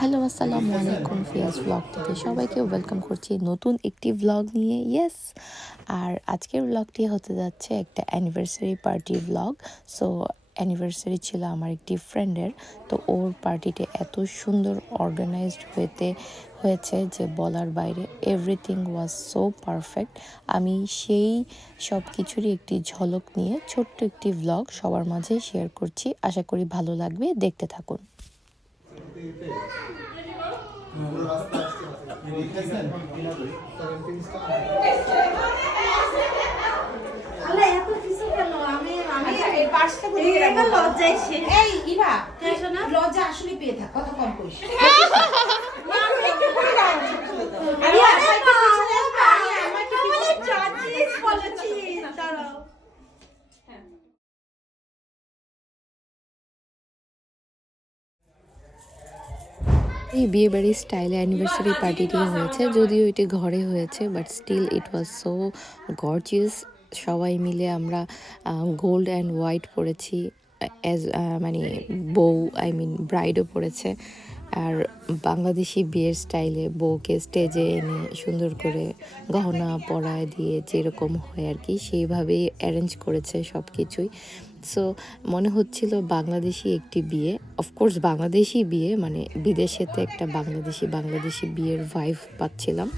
Hello, আসসালামু আলাইকুম Fiaz blog থেকে। সবাইকে ওয়েলকাম করছি নতুন একটি ব্লগ নিয়ে। ইয়েস আর আজকের ব্লগটি হতে যাচ্ছে একটা anniversary party blog so anniversary ছিল আমার একটি ফ্রেন্ডের তো ওর পার্টিতে এত সুন্দর অর্গানাইজড হতে হয়েছে যে বলার বাইরে এভরিথিং ওয়াজ সো পারফেক্ট আমি সেই সব কিছুরই একটি ঝলক নিয়ে ছোট্ট একটি ব্লগ সবার মাঝে শেয়ার করছি। আশা করি ভালো লাগবে, দেখতে থাকুন আরে এত কিছু কেন আমি আমি আচ্ছা, এই লজ্জায় ইভা শোনা? লজ্জা আসলে পেয়ে থাক কথা কম করিস। এই বিয়ে বাড়ির স্টাইলে অ্যানিভার্সারি পার্টিটি হয়েছে যদিও এটি ঘরে হয়েছে but still it was so gorgeous সবাই মিলে আমরা গোল্ড অ্যান্ড হোয়াইট পরেছি অ্যাজ মানে বউ আই মিন ব্রাইডও পরেছে। আর বাংলাদেশি বিয়ের স্টাইলে বউকে স্টেজে এনে সুন্দর করে গহনা পরায় দিয়ে যেরকম হয় আর কি, সেইভাবেই অ্যারেঞ্জ করেছে সব কিছুই সো মনে হচ্ছিল বাংলাদেশি একটি বিয়ে। অফকোর্স বাংলাদেশি বিয়ে মানে বিদেশেতে একটা বাংলাদেশি বাংলাদেশি বিয়ের ভাইভ পাচ্ছিলাম।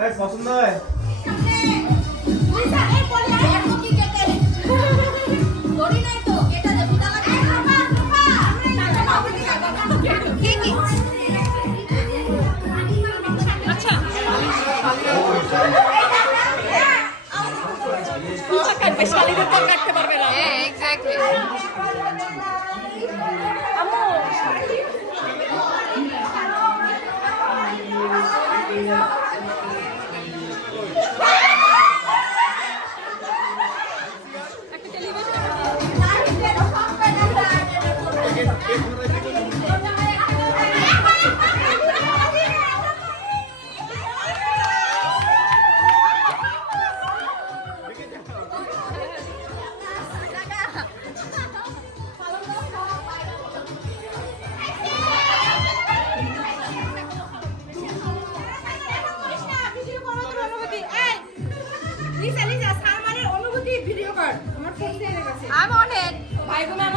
এই পছন্দ হয়? আল্লাহ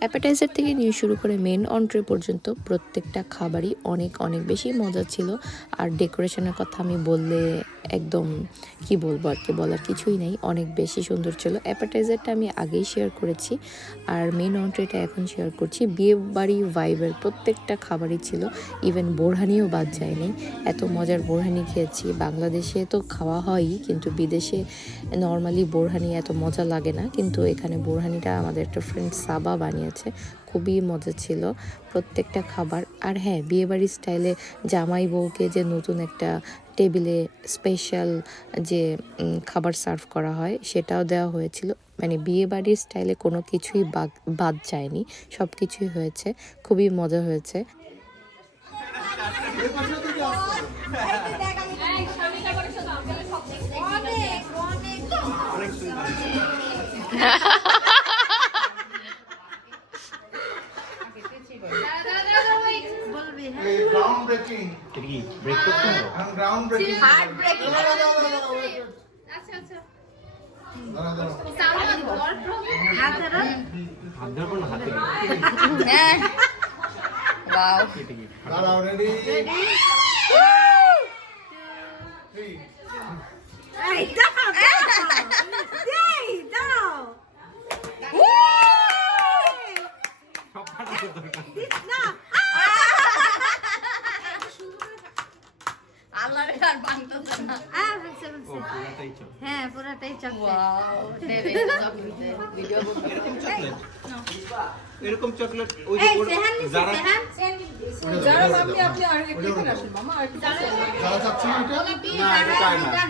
অ্যাপেটাইজার থেকে নিয়ে শুরু করে মেন অন্ট্রে পর্যন্ত প্রত্যেকটা খাবারই অনেক অনেক বেশি মজা ছিল। আর ডেকোরেশনের কথা আমি বললে একদম কি বলব আর কি বলার কিছুই নেই। অনেক বেশি সুন্দর ছিল। অ্যাপেটাইজারটা আমি আগেই শেয়ার করেছি। আর মেন অন্ট্রেটা এখন শেয়ার করছি। বিয়ে বাড়ি ভাইবের প্রত্যেকটা খাবারই ছিল। ইভেন বোরহানিও বাদ যায়নি। এত মজার বোরহানি খেয়েছি। বাংলাদেশে তো খাওয়া হয়ই, কিন্তু বিদেশে নর্মালি বোরহানি এত মজা লাগে না। কিন্তু এখানে বোরহানিটা আমাদের একটা ফ্রেন্ড সাবা বানিয়েছে। খুবই মজা ছিল প্রত্যেকটা খাবার। আর হ্যাঁ বিয়েবাড়ির স্টাইলে জামাই বউকে যে নতুন একটা টেবিলে স্পেশাল যে খাবার সার্ভ করা হয়, সেটাও দেওয়া হয়েছিল। মানে বিয়ে বাড়ির স্টাইলে কোনো কিছুই বাদ- যায়নি। সব কিছুই হয়েছে। খুবই মজা হয়েছে। এই গ্রাউন্ড ব্রেকিং কি ব্রেক করতে হবে গ্রাউন্ড ব্রেকিং হার্ড ব্রেকিং দাঁড়া দাঁড়া হাত ধরবো না হাতে দাঁড়াও রেডি Three. এই দাও হ্যাঁ পুরাটাই এরকম চকলেট ওই যারা যারা মাম্মি আপনি আর একটু এখানে আসুন মামা আর। যারা চাচ্ছে না এটা না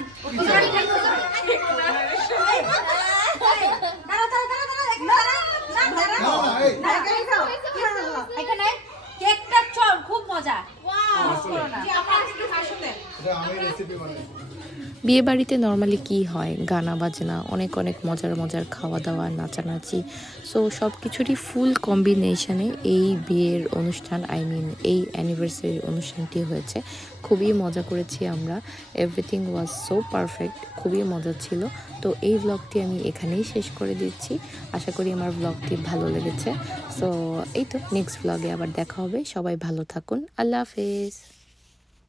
দাঁড়া দাঁড়া দাঁড়া দাঁড়া একটু দাঁড়া না দাঁড়া না না এই এখানে কেকটা চল খুব মজা এটা আমি রেসিপি বানাই বিয়ে বাড়িতে নর্মালি কি হয়? গানা, বাজনা, অনেক অনেক মজার মজার খাওয়া দাওয়া নাচানাচি। সো সব কিছুরই ফুল কম্বিনেশনে এই বিয়ের অনুষ্ঠান আই মিন এই অ্যানিভার্সারি অনুষ্ঠানটি হয়েছে। খুবই মজা করেছি আমরা। এভরিথিং ওয়াজ সো পারফেক্ট খুবই মজা ছিল। তো এই ব্লগটি আমি এখানেই শেষ করে দিচ্ছি। আশা করি আমার ব্লগটি ভালো লেগেছে। সো এই তো নেক্সট ব্লগে আবার দেখা হবে। সবাই ভালো থাকুন। আল্লাহ হাফেজ।